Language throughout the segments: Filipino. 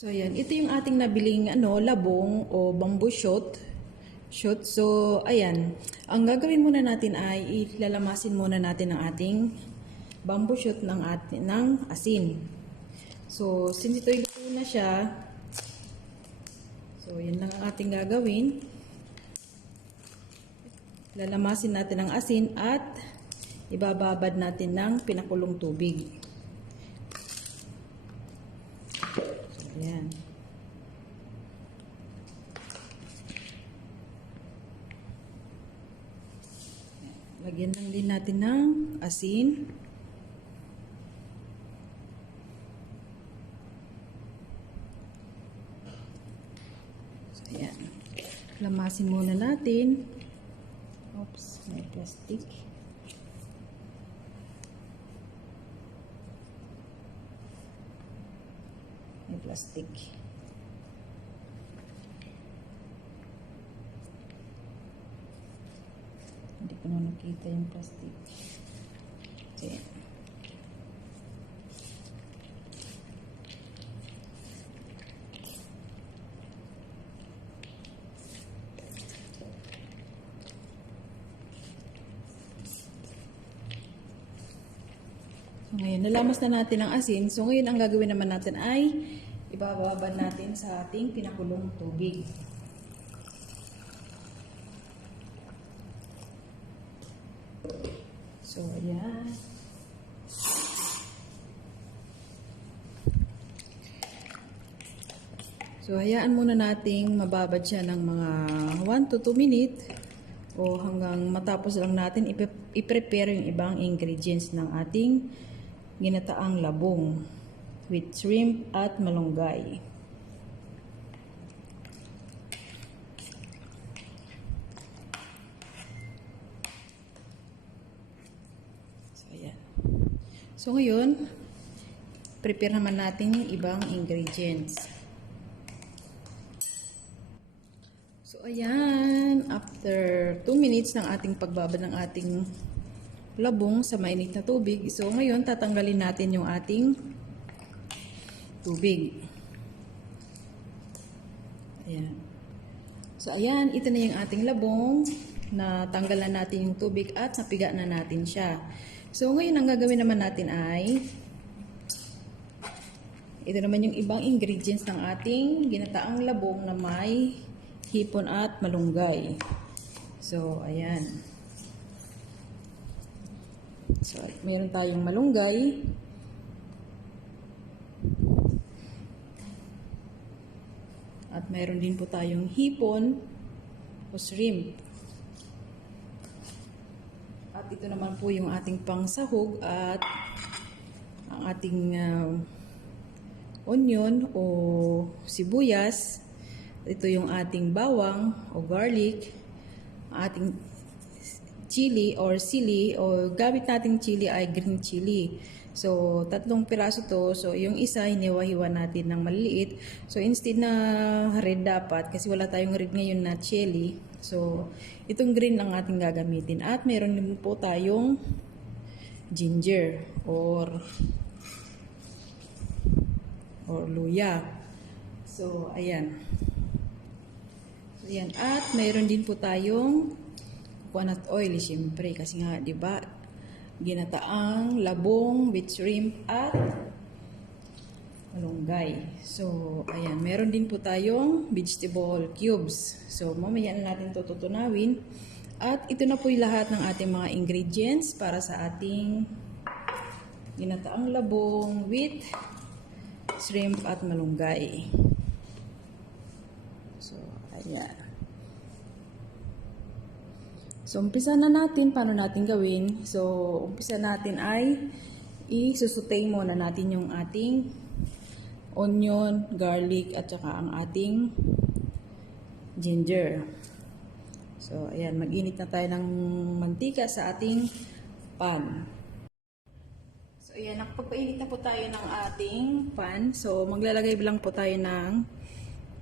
So ayan, ito yung ating nabiling labong o bamboo shoot. So ayan, ang gagawin muna natin ay ilalamasin muna natin ang ating bamboo shoot ng asin. So since ito luto na siya, so yan lang ang ating gagawin. Lalamasin natin ang asin at ibababad natin ng pinakulong tubig. Ayan. Lagyan lang din natin ng asin. So, ayan. Lamasin muna natin. Oops, may plastic. Plastic. Hindi ko na nakita yung plastic. Okay. So, ngayon, nalamas na natin ang asin. So, ngayon, ang gagawin naman natin ay ibababad natin sa ating pinakulong tubig. So, ayan. So, hayaan muna nating mababad siya ng mga 1 to 2 minutes o hanggang matapos lang natin i-prepare yung ibang ingredients ng ating ginataang labong with shrimp at malunggay. So, ayan. So, ngayon, prepare naman natin yung ibang ingredients. So, ayan. After 2 minutes ng ating pagbabad ng ating labong sa mainit na tubig. So, ngayon, tatanggalin natin yung ating tubig. Ayan. So, ayan. Ito na yung ating labong. Natanggalan natin yung tubig at napiga na natin siya. So, ngayon, ang gagawin naman natin ay ito naman yung ibang ingredients ng ating ginataang labong na may hipon at malunggay. So, ayan. So, meron tayong malunggay. At meron din po tayong hipon o shrimp. At ito naman po yung ating pangsahog at ang ating onion o sibuyas. Ito yung ating bawang o garlic. Ating chili or sili o gamit nating chili ay green chili. So, 3 piraso to. So, yung isa, hiniwa-hiwa natin ng maliliit. So, instead na red dapat, kasi wala tayong red ngayon na chili. So, itong green lang ating gagamitin. At meron din po tayong ginger or luya. So, ayan. So, ayan. At meron din po tayong coconut oil, siyempre. Kasi nga, di ba, ginataang labong with shrimp at malunggay. So, ayan. Meron din po tayong vegetable cubes. So, mamaya na natin ito tutunawin. At ito na po yung lahat ng ating mga ingredients para sa ating ginataang labong with shrimp at malunggay. So, ayan. So, umpisa na natin. Paano natin gawin? So, umpisa natin ay isusutay muna natin yung ating onion, garlic, at saka ang ating ginger. So, ayan. Mag-init na tayo ng mantika sa ating pan. So, ayan. Nakapagpainit na po tayo ng ating pan. So, maglalagay lang po tayo ng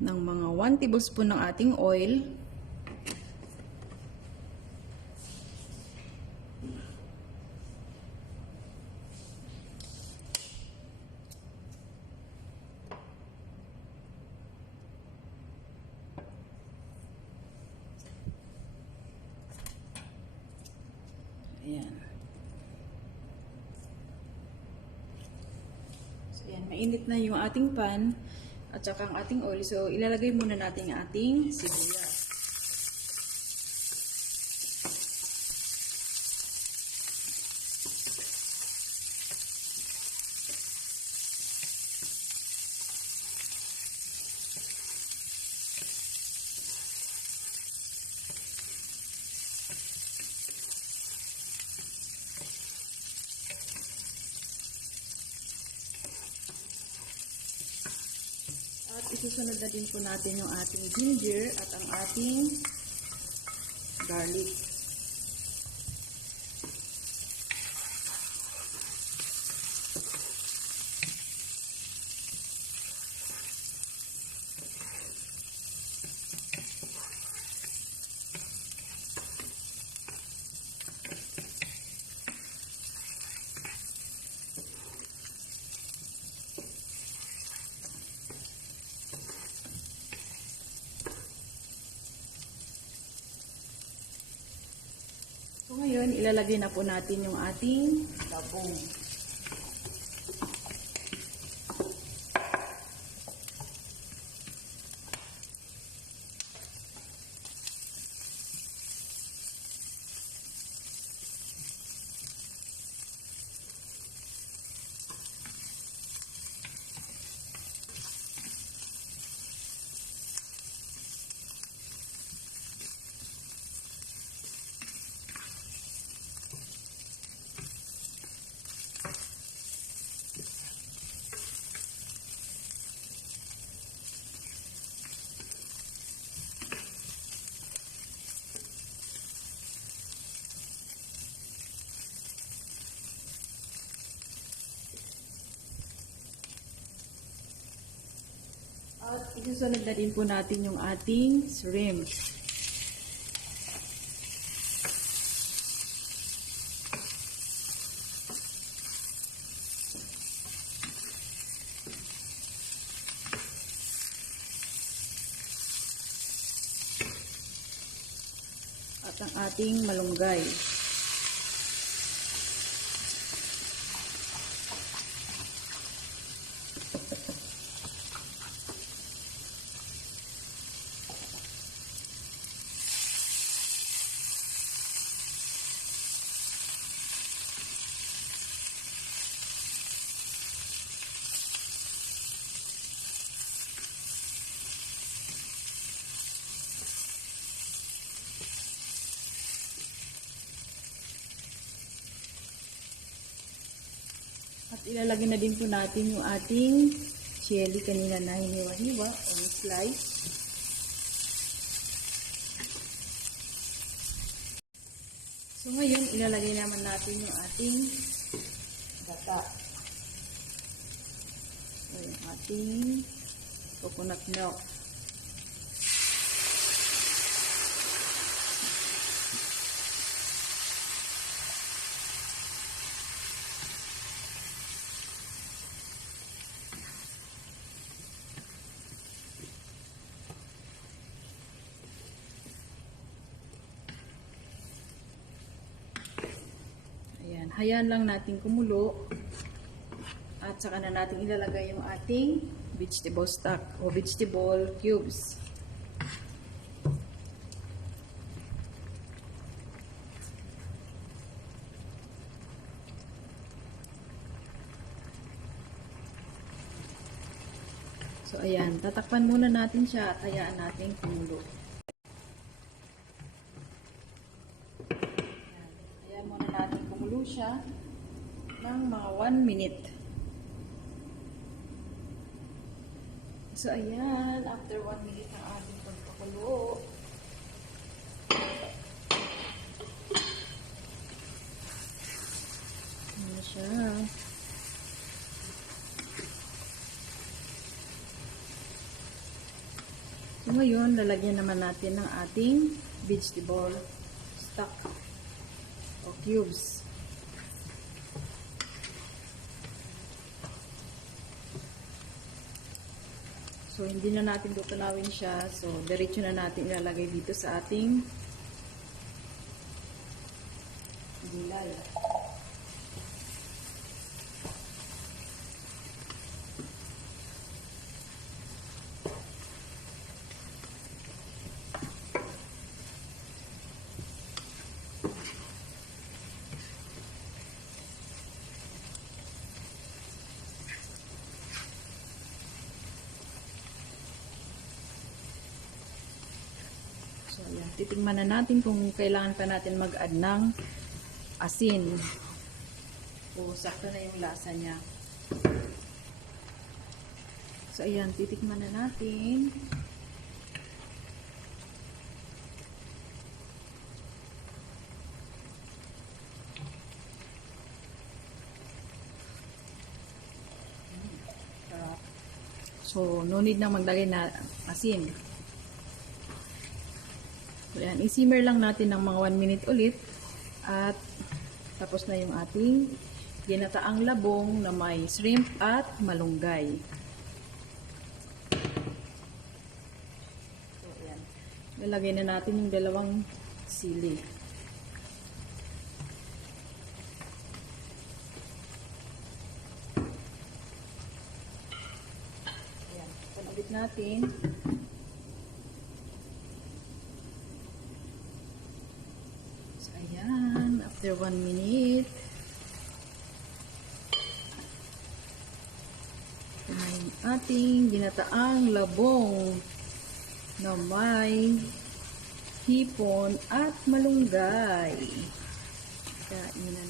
mga 1 tablespoon ng ating oil. Ayan. So, ayan. Mainit na yung ating pan at saka ang ating oil. So, ilalagay muna natin ang ating sibuyas. At isusunod na din po natin yung ating ginger at ang ating garlic. So ngayon, ilalagay na po natin yung ating labong. At isusunod na din po natin yung ating shrimp. At ang ating malunggay. At ilalagay na din po natin yung ating chili kanina na hiniwa-hiwa o slice. So ngayon, ilalagay naman natin yung ating gata. So yung ating coconut milk. Ayan, hayaan lang natin kumulo at saka na natin ilalagay yung ating vegetable stock o vegetable cubes. So ayan, tatakpan muna natin siya at hayaan natin kumulo. Siya ng mga 1 minute. So, ayan. After 1 minute ng ating pagpakulo. Ayan siya. So, ngayon, lalagyan naman natin ng ating vegetable stock o cubes. So, hindi na natin tutunawin siya. So, diretso na natin ilalagay dito sa ating gulay. So, ayan. Titingnan na natin kung kailangan pa natin mag-add ng asin. O, sakto na yung lasa niya. So, ayan. Titikman na natin. So, no need na maglagay na asin. So, ayan, i-simmer lang natin ng mga 1 minute ulit at tapos na yung ating ginataang labong na may shrimp at malunggay. So, ayan. Lalagay na natin yung dalawang sili. Ayan, panabit natin. Ayan, after 1 minute, ito na yung ating ginataang labong na may hipon at malunggay. Kain na